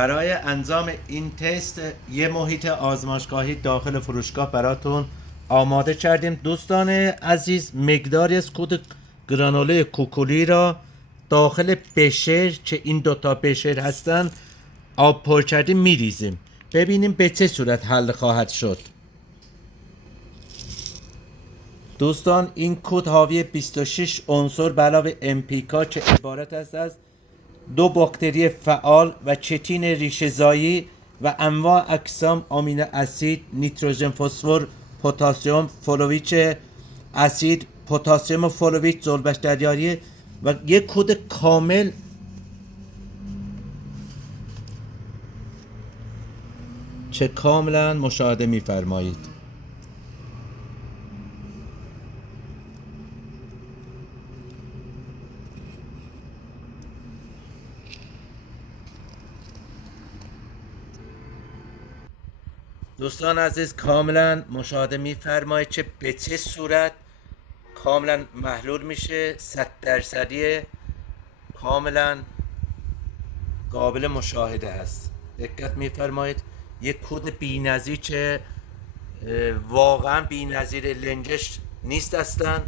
برای انجام این تست یه محیط آزمایشگاهی داخل فروشگاه براتون آماده کردیم. دوستان عزیز، مقداری از کود گرانوله کوکولی را داخل بشر که این دوتا بشر هستن آب پر کردیم میریزیم. ببینیم به چه صورت حل خواهد شد. دوستان این کود حاوی 26 عنصر به علاوه امپیکا که عبارت است از 2 باکتری فعال و چتین ریشه‌زایی و انواع اقسام آمینو اسید، نیتروژن، فسفر، پتاسیم، فلویک اسید، پتاسیم و فلویک، زلبش دریایی و یک کد کامل چه کاملا مشاهده می‌فرمایید. دوستان عزیز، کاملا مشاهده می‌فرمایید که به چه صورت کاملا محلول میشه. 100% کاملا قابل مشاهده است. دقت می‌فرمایید. یک کد بی‌نظیر که واقعا بی‌نظیر لنجش نیست اصلا.